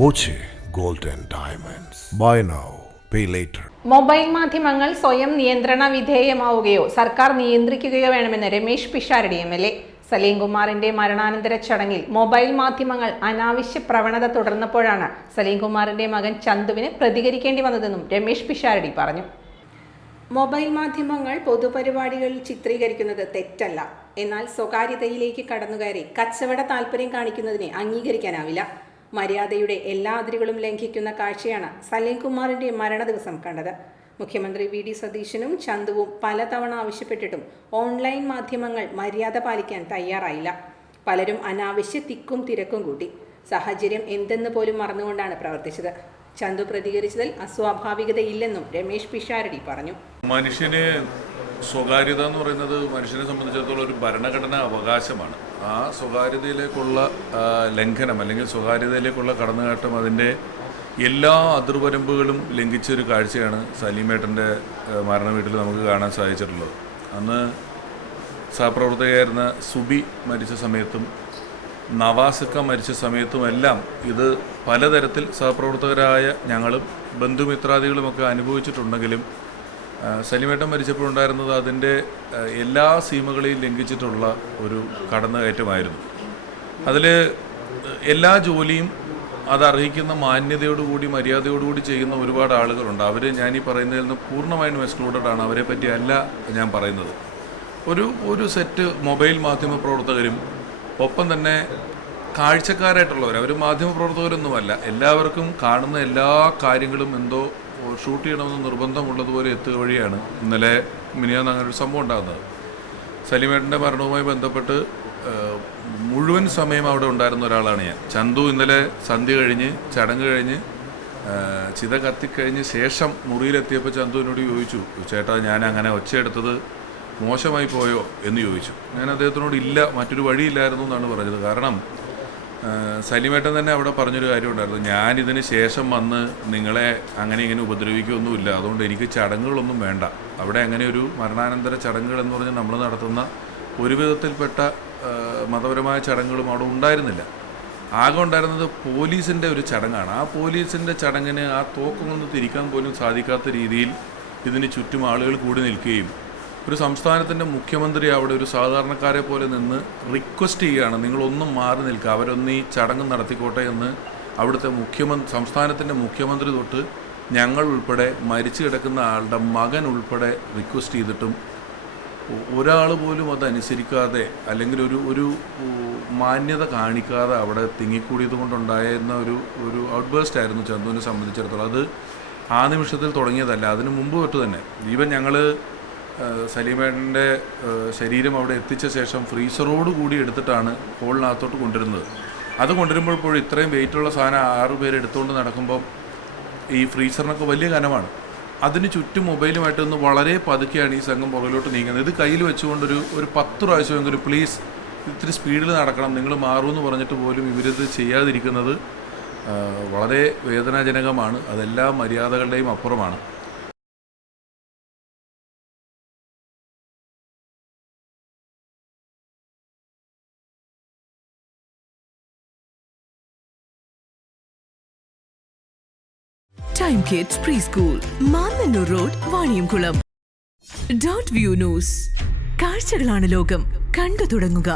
Boche gold and diamonds. Buy now, pay later. Mobile മാധ്യമങ്ങൾ സ്വയം നിയന്ത്രണ വിധേയമാവുകയോ സർക്കാർ നിയന്ത്രിക്കുകയോ വേണമെന്ന് രമേശ് പിഷാരടി MLA. സലീം കുമാറിന്റെ മരണാനന്തര ചടങ്ങിൽ മൊബൈൽ മാധ്യമങ്ങൾ അനാവശ്യ പ്രവണത തുടർന്നപ്പോഴാണ് സലീം കുമാറിന്റെ മകൻ ചന്തുവിന് പ്രതികരിക്കേണ്ടി വന്നതെന്നും രമേശ് പിഷാരടി പറഞ്ഞു. മൊബൈൽ മാധ്യമങ്ങൾ പൊതുപരിപാടികളിൽ ചിത്രീകരിക്കുന്നത് തെറ്റല്ല. എന്നാൽ സ്വകാര്യതയിലേക്ക് കടന്നുകയറി കച്ചവട താല്പര്യം കാണിക്കുന്നതിനെ അംഗീകരിക്കാനാവില്ല. മര്യാദയുടെ എല്ലാ അതിരുകളും ലംഘിക്കുന്ന കാഴ്ചയാണ് സലീം കുമാറിന്റെ മരണ ദിവസം കണ്ടത്. മുഖ്യമന്ത്രി VD സതീശനും ചന്തുവും പലതവണ ആവശ്യപ്പെട്ടിട്ടും ഓൺലൈൻ മാധ്യമങ്ങൾ മര്യാദ പാലിക്കാൻ തയ്യാറായില്ല. പലരും അനാവശ്യ തിക്കും തിരക്കും കൂട്ടി. സാഹചര്യം എന്തെന്ന് പോലും മറന്നുകൊണ്ടാണ് പ്രവർത്തിച്ചത്. ചന്തു പ്രതികരിച്ചതിൽ അസ്വാഭാവികതയില്ലെന്നും രമേശ് പിഷാരടി പറഞ്ഞു. മനുഷ്യന് സ്വകാര്യത എന്ന് പറയുന്നത് മനുഷ്യനെ സംബന്ധിച്ചിടത്തോളം ഒരു ഭരണഘടനാ അവകാശമാണ്. ആ സ്വകാര്യതയിലേക്കുള്ള ലംഘനം അല്ലെങ്കിൽ സ്വകാര്യതയിലേക്കുള്ള കടന്നുകയറ്റം അതിൻ്റെ എല്ലാ അതിർവരമ്പുകളും ലംഘിച്ചൊരു കാഴ്ചയാണ് സലീമേട്ടൻ്റെ മരണ വീട്ടിൽ നമുക്ക് കാണാൻ സാധിച്ചിട്ടുള്ളത്. അന്ന് സഹപ്രവർത്തകയായിരുന്ന സുബി മരിച്ച സമയത്തും നവാസിക്ക മരിച്ച സമയത്തുമെല്ലാം ഇത് പലതരത്തിൽ സഹപ്രവർത്തകരായ ഞങ്ങളും ബന്ധുമിത്രാദികളുമൊക്കെ അനുഭവിച്ചിട്ടുണ്ടെങ്കിലും സലീമേട്ടൻ മരിച്ചപ്പോഴുണ്ടായിരുന്നത് അതിൻ്റെ എല്ലാ സീമകളെയും ലംഘിച്ചിട്ടുള്ള ഒരു കടന്നുകയറ്റമായിരുന്നു. അതിൽ എല്ലാ ജോലിയും അതർഹിക്കുന്ന മാന്യതയോടുകൂടി മര്യാദയോടുകൂടി ചെയ്യുന്ന ഒരുപാട് ആളുകളുണ്ട്. അവർ ഞാനീ പറയുന്നതിൽ നിന്ന് പൂർണ്ണമായും എക്സ്ക്ലൂഡഡ് ആണ്. അവരെ പറ്റി അല്ല ഞാൻ പറയുന്നത്. ഒരു സെറ്റ് മൊബൈൽ മാധ്യമ പ്രവർത്തകരും ഒപ്പം തന്നെ കാഴ്ചക്കാരായിട്ടുള്ളവർ, അവർ മാധ്യമപ്രവർത്തകരൊന്നുമല്ല, എല്ലാവർക്കും കാണുന്ന എല്ലാ കാര്യങ്ങളും എന്തോ ഷൂട്ട് ചെയ്യണമെന്ന് നിർബന്ധമുള്ളതുപോലെ എത്തുക വഴിയാണ് ഇന്നലെ മിനിയാന്ന് അങ്ങനെ ഒരു സംഭവം ഉണ്ടാകുന്നത്. സലീമേട്ടൻ്റെ മരണവുമായി ബന്ധപ്പെട്ട് മുഴുവൻ സമയം അവിടെ ഉണ്ടായിരുന്ന ഒരാളാണ് ഞാൻ. ചന്തു ഇന്നലെ സന്ധ്യ കഴിഞ്ഞ് ചടങ്ങ് കഴിഞ്ഞ് ചിത കത്തിക്കഴിഞ്ഞ് ശേഷം മുറിയിലെത്തിയപ്പോൾ ചന്തുവിനോട് ചോദിച്ചു, ചേട്ടാ ഞാൻ അങ്ങനെ ഒച്ചയെടുത്തത് മോശമായി പോയോ എന്ന് ചോദിച്ചു. ഞാൻ അദ്ദേഹത്തിനോട് ഇല്ല, മറ്റൊരു വഴിയില്ലായിരുന്നു എന്നാണ് പറഞ്ഞത്. കാരണം സലീമേട്ടൻ തന്നെ അവിടെ പറഞ്ഞൊരു കാര്യം ഉണ്ടായിരുന്നു, ഞാനിതിന് ശേഷം വന്ന് നിങ്ങളെ അങ്ങനെ ഇങ്ങനെ ഉപദ്രവിക്കുകയൊന്നുമില്ല, അതുകൊണ്ട് എനിക്ക് ചടങ്ങുകളൊന്നും വേണ്ട. അവിടെ അങ്ങനെ ഒരു മരണാനന്തര ചടങ്ങുകൾ എന്ന് പറഞ്ഞാൽ നമ്മൾ നടത്തുന്ന ഒരു വിധത്തിൽപ്പെട്ട മതപരമായ ചടങ്ങുകളും അവിടെ ഉണ്ടായിരുന്നില്ല. ആകെ ഉണ്ടായിരുന്നത് പോലീസിൻ്റെ ഒരു ചടങ്ങാണ്. ആ പോലീസിൻ്റെ ചടങ്ങിന് ആ തോക്കൊന്ന് തിരിക്കാൻ പോലും സാധിക്കാത്ത രീതിയിൽ ഇതിന് ചുറ്റും ആളുകൾ കൂടി നിൽക്കുകയും ഒരു സംസ്ഥാനത്തിൻ്റെ മുഖ്യമന്ത്രി അവിടെ ഒരു സാധാരണക്കാരെ പോലെ നിന്ന് റിക്വസ്റ്റ് ചെയ്യുകയാണ്, നിങ്ങളൊന്നും മാറി നിൽക്കുക, അവരൊന്ന് ഈ ചടങ്ങ് നടത്തിക്കോട്ടെ എന്ന് അവിടുത്തെ സംസ്ഥാനത്തിൻ്റെ മുഖ്യമന്ത്രി തൊട്ട് ഞങ്ങൾ ഉൾപ്പെടെ മരിച്ചു കിടക്കുന്ന ആളുടെ മകൻ ഉൾപ്പെടെ റിക്വസ്റ്റ് ചെയ്തിട്ടും ഒരാൾ പോലും അതനുസരിക്കാതെ അല്ലെങ്കിൽ ഒരു മാന്യത കാണിക്കാതെ അവിടെ തിങ്ങിക്കൂടിയത് കൊണ്ടുണ്ടായിരുന്ന ഒരു ഔട്ട്ബേസ്റ്റ് ആയിരുന്നു ചന്തുവിനെ സംബന്ധിച്ചിടത്തോളം. അത് ആ നിമിഷത്തിൽ തുടങ്ങിയതല്ല, അതിനു മുമ്പ് തൊട്ട് തന്നെ. ഈവൻ ഞങ്ങൾ സലീമേട്ടൻ്റെ ശരീരം അവിടെ എത്തിച്ച ശേഷം ഫ്രീസറോട് കൂടി എടുത്തിട്ടാണ് ഹോളിനകത്തോട്ട് കൊണ്ടുവരുന്നത്. അത് കൊണ്ടുവരുമ്പോൾ ഇത്രയും വെയിറ്റുള്ള സാധനം 6 പേര് എടുത്തുകൊണ്ട് നടക്കുമ്പോൾ ഈ ഫ്രീസറിനൊക്കെ വലിയ കനമാണ്. അതിന് ചുറ്റും മൊബൈലുമായിട്ട് നിന്ന് വളരെ പതുക്കെയാണ് ഈ സംഘം പുറകിലോട്ട് നീങ്ങുന്നത്. ഇത് കയ്യിൽ വെച്ചുകൊണ്ടൊരു 10 പ്രാവശ്യമെങ്കിലും പ്ലീസ് ഇത്തിരി സ്പീഡിൽ നടക്കണം, നിങ്ങൾ മാറുമെന്ന് പറഞ്ഞിട്ട് പോലും ഇവരിത് ചെയ്യാതിരിക്കുന്നത് വളരെ വേദനാജനകമാണ്. അതെല്ലാ മര്യാദകളുടെയും അപ്പുറമാണ്. Time kids pre school, Mannannur road, Vaniyamkulam. .view news, കാഴ്ചകളാണ് ലോകം, കണ്ടു തുടങ്ങുക.